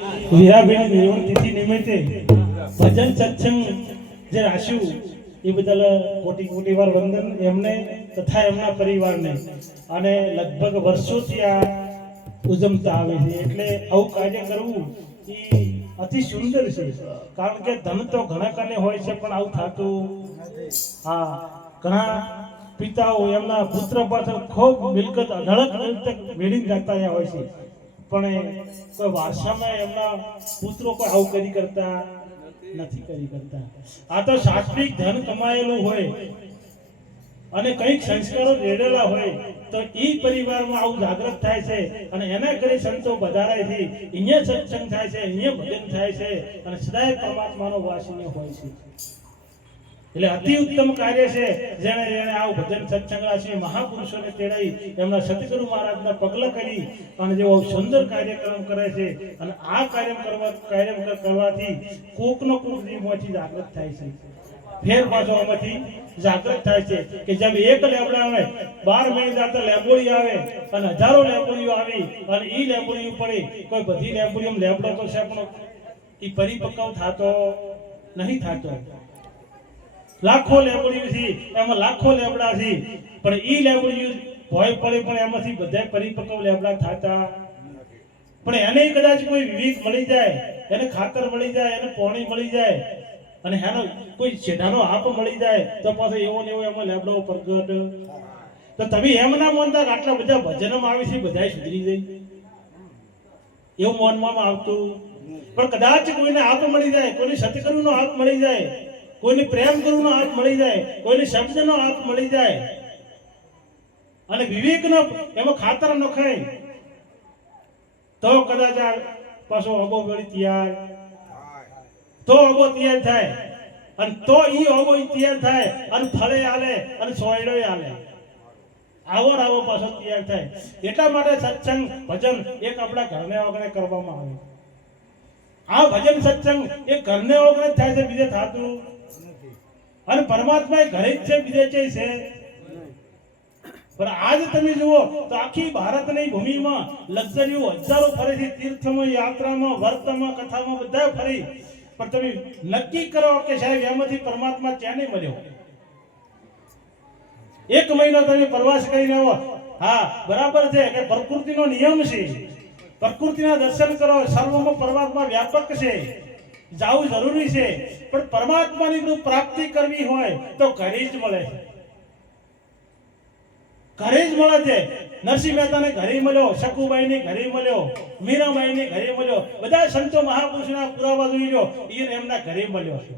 વીરાબેન નિર્વાણ તિથિ નિમિત્તે ભજન સત્સંગ જે રાખ્યું એ બદલ કોટી કોટી વાર વંદન એમને તથા એમના પરિવારને અને લગભગ વર્ષોથી આ ઉજમતા આવે છે એટલે આવું કાર્ય કરવું એ અતિ સુંદર છે કારણ કે ધન તો ઘણા કને હોય છે પણ આવું થતું હા ઘણા પિતાઓ એમના પુત્ર પાછળ ખૂબ મિલકત અઢળક મિલકત મેળવી જતા હોય છે પણ કોઈ વારસામાં એમના પુત્રો કોઈ આવું કરી કરતા નથી કરતા આ તો સાત્વિક ધન કમાયેલું હોય અને કંઈક સંસ્કારો રેડેલા હોય તો એ પરિવારમાં આવું જાગૃત થાય છે અને એના ઘરે સંતો વધારાય છે અહીંયા સત્સંગ થાય છે અહીંયા ભજન થાય છે અને સદાય પરમાત્માનો વાસી હોય છે એટલે અતિ ઉત્તમ કાર્ય છે જેણે આવું ભજન સત્સંગ રાશિ મહાપુરુષોને તેડાઈ એમના સતગુરુ મહારાજના પગલા કરી અને જેવો સુંદર કાર્યક્રમ કરે છે અને આ કાર્યક્રમ કરવાથી કોકનો કોક જીવમાંથી જાગૃત થાય છે ફેર પાછો આમાંથી જાગૃત થાય છે કે જેમ એક લેબડા આવે 12 મહિને જાતા લેબોડી આવે અને હજારો લેબોડીઓ આવી અને ઈ લેબોડી પડી કોઈ બધી લેબોડીઓ લેબડો તો છે પણ ઈ પરિપક્વ થાતો નહીં થાતો લાખો લેબડીઓ છે એમાં લાખો લેબડા છે પણ ઈ લેબડીઓ ભય પડે પણ એમાંથી બધા પરિપક્વ લેબડા થાતા પણ એને કદાચ કોઈ વિવેક મળી જાય એને ખાતર મળી જાય એને પાણી મળી જાય અને એનો કોઈ છેડાનો આપ મળી જાય તો પાછો એવો ને એવો એમાં લેબડો પ્રગટ તો તમે એમ ના માનતા કે આટલા બધા ભજનમાં આવે છે બધા સુધરી જાય એવું માનવામાં આવતું પણ કદાચ કોઈને આપ મળી જાય કોઈને સતગુરુનો આપ મળી જાય કોઈને પ્રેમ ગુરુનો હાથ મળી જાય કોઈને શબ્દનો હાથ મળી જાય અને વિવેકનો એમાં ખાતર નખાય તો કદાચ આ પાછો અબો વળી તૈયાર તો અબો તૈયાર થાય અને તો ઈ અબો તૈયાર થાય અને ફળે આલે અને સોયડોય આલે આવો પાછો તૈયાર થાય એટલા માટે સત્સંગ ભજન એક આપણા ઘરને વગણે કરવામાં આવે આ ભજન સત્સંગ એક ઘરને વગણે થાય છે બીજે થાતું અને પરમાત્મા ઘરે જ છે બીજે છે પણ આજ તમે જુઓ તો આખી ભારતની ભૂમિમાં લક્ઝરીઓ હજારો ફરે છે તીર્થમાં યાત્રામાં વર્તમાં કથામાં બધા ફરી પણ તમે નક્કી કરો કે સાહેબ એમાંથી પરમાત્મા ક્યાં નહીં મળ્યો એક મહિનો તમે પ્રવાસ કરીને આવો હા બરાબર છે કે પ્રકૃતિનો નિયમ છે પ્રકૃતિના દર્શન કરો સર્વમાં પરમાત્મા વ્યાપક છે જાવું જરૂરી છે પણ પરમાત્માની પ્રાપ્તિ કરવી હોય તો ઘરે જ મળે છે નરસિંહ મહેતાને ઘરે મળ્યો શકુબાઈને ઘરે મળ્યો મીરાબાઈને ઘરે મળ્યો બધા સંતો મહાપુરુષના પુરાવા જોઈ લો એ એમના ઘરે મળ્યો છે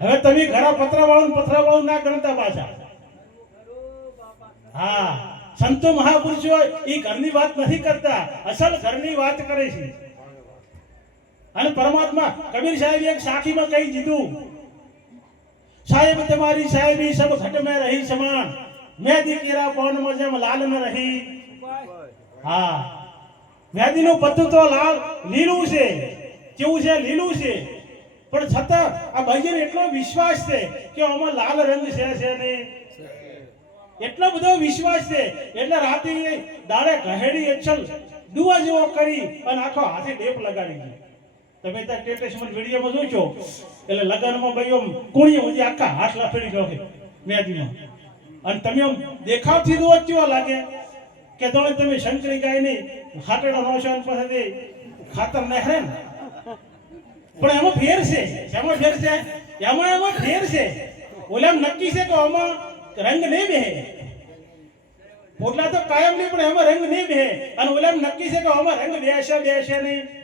હવે તમે ઘરા પથરાવાળું ના ગણતા પાછા હા સંતો મહાપુરુષો એ ઘરની વાત નથી કરતા અસલ ઘરની વાત કરે છે અને પરમાત્મા કબીર સાહેબ એક સાખીમાં કહી દીધું સાહેબ તમારી સાહેબી સબ ઘટ में रही समान મેદી કેરા પવન में જેમ લાલ में रही હા મેદીનું પત્તું તો લાલ લીલું છે કેવું છે લીલું છે પણ છતાં આ ભાઈઓને એટલો વિશ્વાસ છે કે આમાં લાલ રંગ છે ને એટલો બધો વિશ્વાસ છે એટલે રાતે દાડે ગહેડી એચલ દુઆ જેવો કરી અને આખો હાથે ડેપ લગાડી દીધો તમે ત્યાં ટેટેશમાં વિડીયોમાં જોઈજો એટલે લગનમાં ભાઈઓ કોણીએ સુધી આખા હાથ લાફેડી ગયો છે મેદીમાં અને તમે આમ દેખાવથી દો કેવા લાગે કે દોડે તમે શંકરી ગાય નહીં હાટડા રોશન પાસેથી ખાતર નહેરે ને પણ એમાં ફેર છે એમાં ફેર છે ઓલામ નક્કી છે કે આમાં રંગ નહીં બેહે પોટલા તો કાયમ નહીં પણ એમાં રંગ નહીં બેહે અને ઓલામ નક્કી છે કે આમાં રંગ બેસે નહીં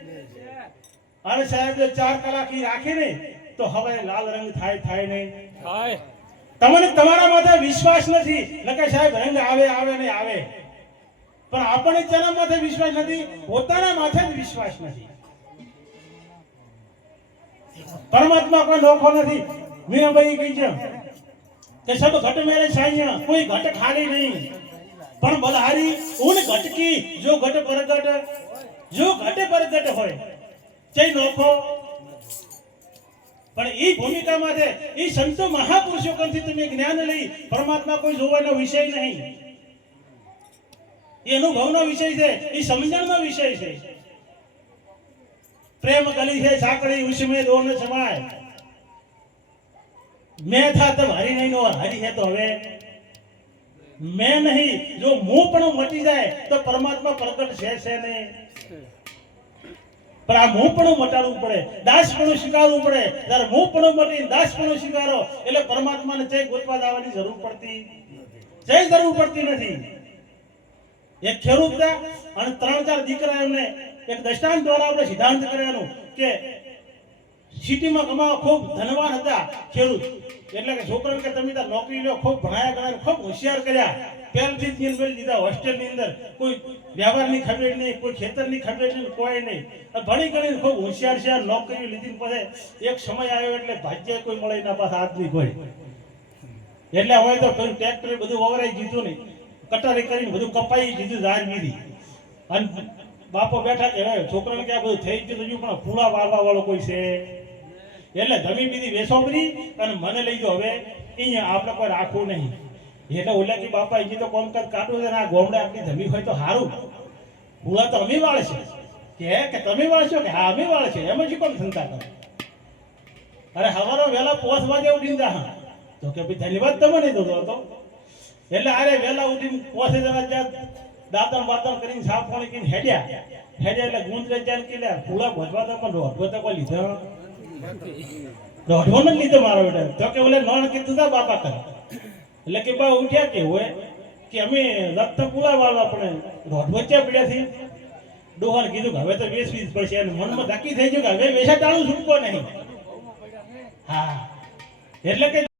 અને સાહેબ જો 4 કલાક રાખે ને તો હવે લાલ રંગ થાય નહીં તમને તમારા માથે વિશ્વાસ નથી નકે સાહેબ રંગ આવે ને આવે પણ આપણને તેના માથે વિશ્વાસ નથી પોતાના માથે જ વિશ્વાસ નથી પરમાત્મા કોઈ નોખો નથી મીરાબાઈ કહી છે કે સબ ઘટ મેરે સાઈયા કોઈ ઘટ ખાલી નહીં પણ બલહારી ઉન ઘટ કી જો ઘટ પરગટ હોય જય નોખો પણ એ ભૂમિકામાં છે એ સંતો મહાપુરુષો કંથી તમે જ્ઞાન લઈ પરમાત્મા કોઈ જોવાનો વિષય નહીં એ અનુભવનો વિષય છે એ સમજણનો વિષય છે प्रेम गली है साकड़ी उसमें दोनों समाए मैं था तब हरि नहीं नो हरि है तो हवे मैं नहीं जो मुंह पण मटी जाए तो परमात्मा प्रकट છે નહીં पर आ मुंह पण मटाड़વું પડે દાસપણું સ્વીકારવું પડે જ્યારે મુંહ પણ મટી દાસપણું સ્વીકારો એટલે પરમાત્માને જય ગોતવા જવાની જરૂર પડતી જય જરૂર પડતી નથી એક ખેડૂત અને 3-4 દીકરા એમને એક દૃષ્ટાંત દ્વારા આપણે સિદ્ધાંત કર્યાનું કે સિટીમાં કમાવા ખૂબ ધનવાન હતા ખેડૂત એટલે કે છોકરાને કે તમે તાર નોકરી લ્યો ખૂબ ભણાયા ગણાયા ખૂબ હોશિયાર કર્યા પહેલથી જ મેળ દીધા હોસ્ટેલની અંદર કોઈ વ્યવહારની ખબર નહીં કોઈ ખેતરની ખબર નહીં કોઈ નહીં ભણી ગણીને ખૂબ હોશિયાર છે નોકરી લીધી પછી એક સમય આવ્યો એટલે ભાગ્ય કોઈ મળે ના પાસે આદમી કોઈ એટલે હવે તો ટ્રેક્ટર બધું વવરાઈ દીધું નહીં કટારી કરીને બધું કપાઈ દીધું ધાર બીધી અને બાપો બેઠા કે હવે છોકરાને કે આ બધું થઈ ગયું હજુ પણ ફૂલા વાળવા વાળો કોઈ છે એટલે જમી બીધી વેસોબરી અને મને લઈ ગયો હવે અહીંયા આપણે કોઈ રાખવું નહીં એટલે ઓલા કે બાપા એ તો કોમકાજ કાઢું છે ને આ ગોમડે આટલી જમી હોય તો સારું ફૂલા તો અમે વાળે છે કે તમે વાળશો કે હા અમે વાળે છે એમ જ કોણ ચિંતા કરે અરે હવારો વહેલા 5 વાગે ઉઠીને જા તો કે ભાઈ ધન્યવાદ તમે નહીં દો તો એટલે અરે વહેલા ઉઠીને 5 જણા જ્યાં દાતણ વાતણ કરીને સાફ પાણી કરીને હેડ્યા એટલે ગુંજરે ચાલ કે ફૂલા ભજવા તો પણ રોઢવો તો કોઈ લીધો રોઢવો નથી લીધો મારો બેટા તો કે ઓલે નોણ કીધું તા બાપા કરે એટલે કે બા ઉઠ્યા કે હોય કે અમે રક્ત પૂરા વાળવા પણ રોઢવો ક્યાં પડ્યા થી ડોહાને કીધું કે હવે તો વેચવી જ પડશે અને મનમાં નક્કી થઈ ગયું કે હવે વેચા ટાળું છૂટકો નહીં હા એટલે કે